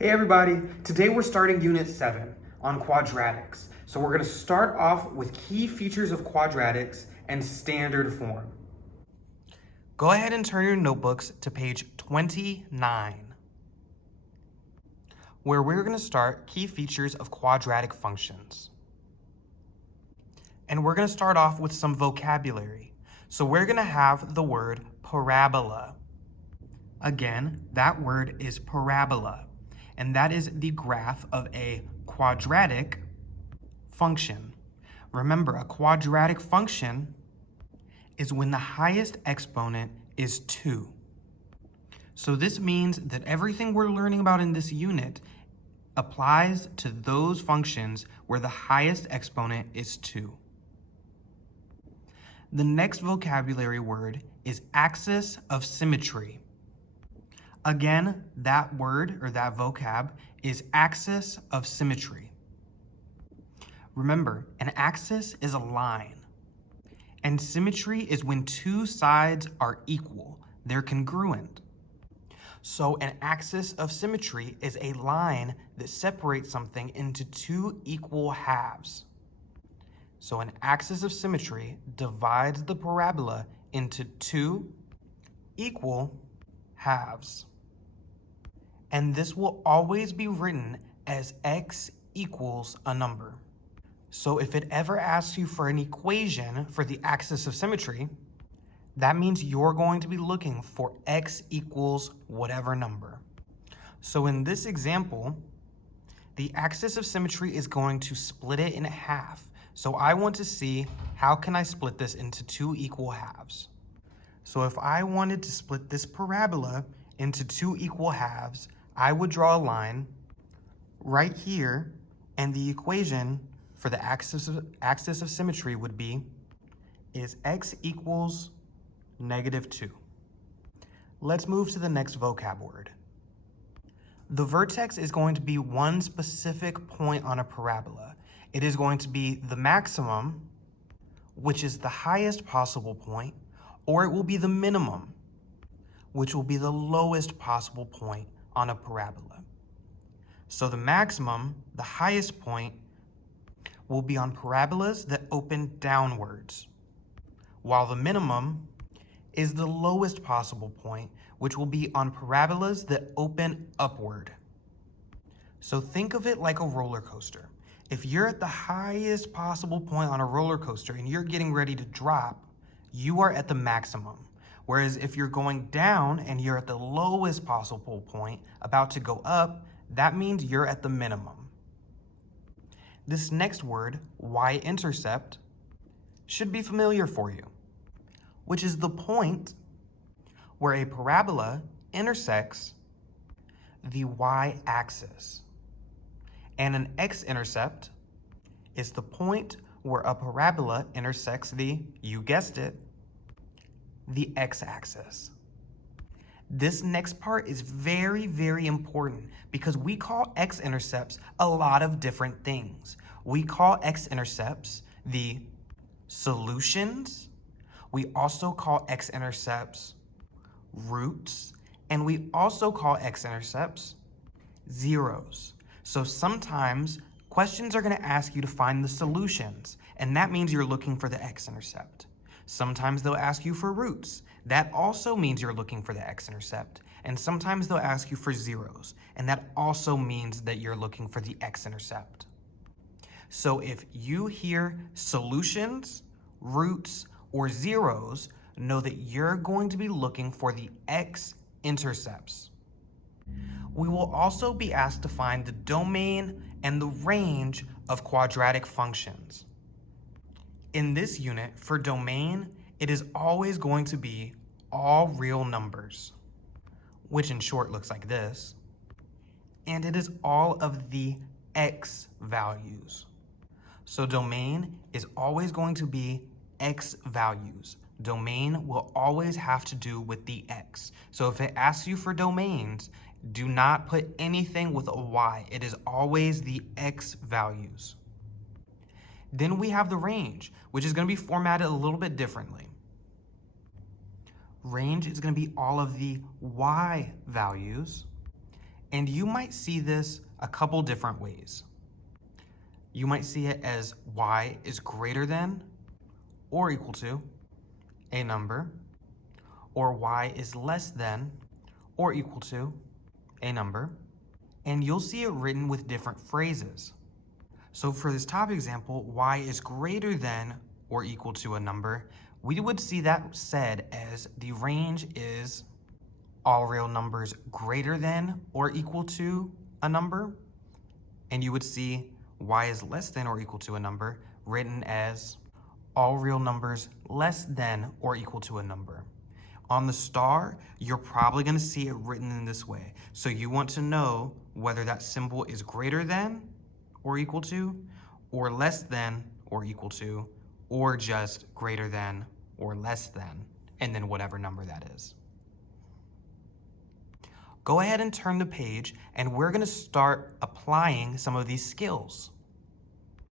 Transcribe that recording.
Hey everybody, today we're starting Unit 7 on quadratics. So we're going to start off with key features of quadratics and standard form. Go ahead and turn your notebooks to page 29, where we're going to start key features of quadratic functions. And we're going to start off with some vocabulary. So we're going to have the word parabola. Again, that word is parabola. And that is the graph of a quadratic function. Remember, a quadratic function is when the highest exponent is 2. So this means that everything we're learning about in this unit applies to those functions where the highest exponent is 2. The next vocabulary word is axis of symmetry. Again, that word or that vocab is axis of symmetry. Remember, an axis is a line, and symmetry is when two sides are equal. They're congruent. So an axis of symmetry is a line that separates something into two equal halves. So an axis of symmetry divides the parabola into two equal halves. And this will always be written as x equals a number. So if it ever asks you for an equation for the axis of symmetry, that means you're going to be looking for x equals whatever number. So in this example, the axis of symmetry is going to split it in half. So I want to see how can I split this into two equal halves. So if I wanted to split this parabola into two equal halves, I would draw a line right here, and the equation for the axis of symmetry would be is x equals -2. Let's move to the next vocab word. The vertex is going to be one specific point on a parabola. It is going to be the maximum, which is the highest possible point, or it will be the minimum, which will be the lowest possible point on a parabola. So the maximum, the highest point, will be on parabolas that open downwards, while the minimum is the lowest possible point, which will be on parabolas that open upward. So think of it like a roller coaster. If you're at the highest possible point on a roller coaster and you're getting ready to drop, you are at the maximum. Whereas if you're going down and you're at the lowest possible point, about to go up, that means you're at the minimum. This next word, y-intercept, should be familiar for you, which is the point where a parabola intersects the y-axis. And an x-intercept is the point where a parabola intersects the, you guessed it, the x-axis. This next part is very, very important because we call x-intercepts a lot of different things. We call x-intercepts the solutions. We also call x-intercepts roots, and we also call x-intercepts zeros. So sometimes questions are going to ask you to find the solutions, and that means you're looking for the x-intercept. Sometimes they'll ask you for roots. That also means you're looking for the x-intercept. And sometimes they'll ask you for zeros, and that also means that you're looking for the x-intercept. So if you hear solutions, roots, or zeros, know that you're going to be looking for the x-intercepts. We will also be asked to find the domain and the range of quadratic functions. In this unit, for domain, it is always going to be all real numbers, which in short looks like this, and it is all of the x values. So domain is always going to be x values. Domain will always have to do with the x. So if it asks you for domains, do not put anything with a y. It is always the x values. Then we have the range, which is going to be formatted a little bit differently. Range is going to be all of the y values, And you might see this a couple different ways. You might see it as y is greater than or equal to a number, or y is less than or equal to a number, and you'll see it written with different phrases. So for this top example, y is greater than or equal to a number, we would see that said as the range is all real numbers greater than or equal to a number, and you would see y is less than or equal to a number written as all real numbers less than or equal to a number. On the star, you're probably going to see it written in this way. So you want to know whether that symbol is greater than or equal to, or less than or equal to, or just greater than or less than, and then whatever number that is. Go ahead and turn the page, and we're going to start applying some of these skills.